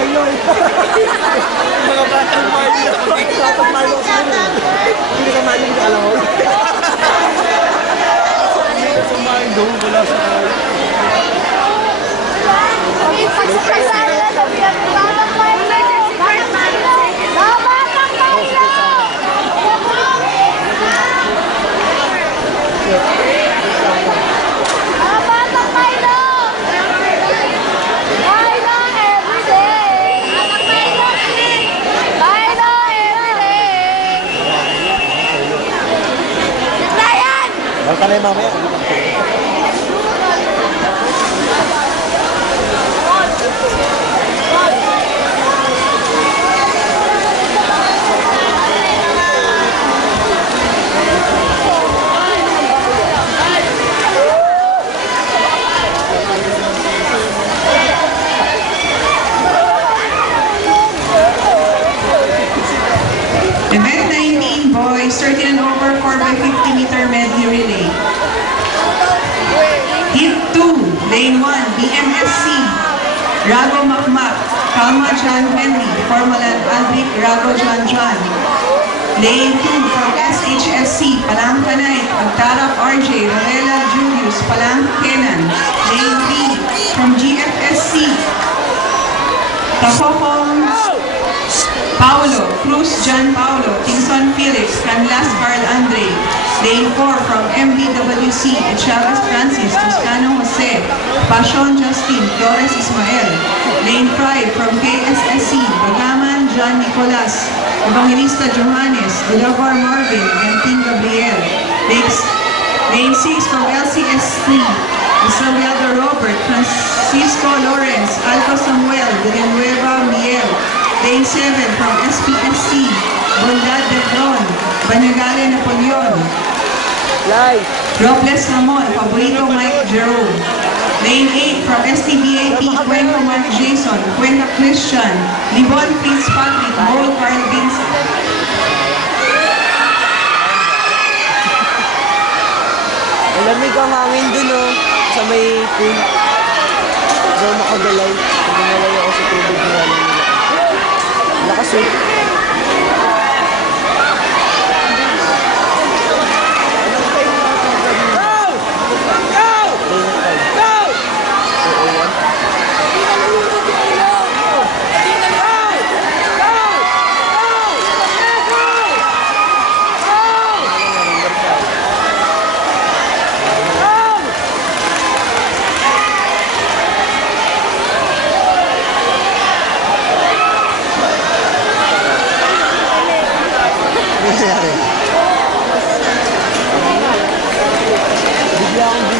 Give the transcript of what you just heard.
Milo eh. Mga batang Milo. Batang Milo kasi yun. Hindi ka Milo, hindi ka alam mo. Hindi ka sa Milo, wala sa Milo. Ka na yung mamaya. Event 19, boys, 13 and over 4x50 meter medley relay. Heat 2, Lane 1, BMSC, Rago Makmak, Kalma John Henry, Formalan Aldrich, Rago John John. Lane 2 from SHSC, Palangka Knight, Agtarap RJ, Ronela Julius, Palangka Kenan. Lane 3 from GFSC, Tapopong Paulo, Cruz John Paulo, Tinson Felix, Canlas Carl Andre. Lane 4 from MBWC, Chavez Francis, Toscano Jose, Passion Justin, Flores Ismael. Lane 5 from KSSC, Bagaman John Nicolas, Evangelista Johannes, Delavar Marvin, Ganting Gabriel. Lane 6 from LCS3, Isabel Robert, Francisco Lawrence, Alco Samuel, Villanueva Miel. Lane 7 from SPSC, Bondad Debron, Banagale Napoleon. Robles Ramon, Favorito Mike Jerome. Lane 8 from STBAP, Cuenca Mark Jason, Cuenca Christian, Libon Fitzpatrick, Paul Carl Vincent. Malamig ang hangin dun oh, sa may pool. Doon makagalaw. Pagdinalay ako sa tubig nila. Lakas eh. Bigla akong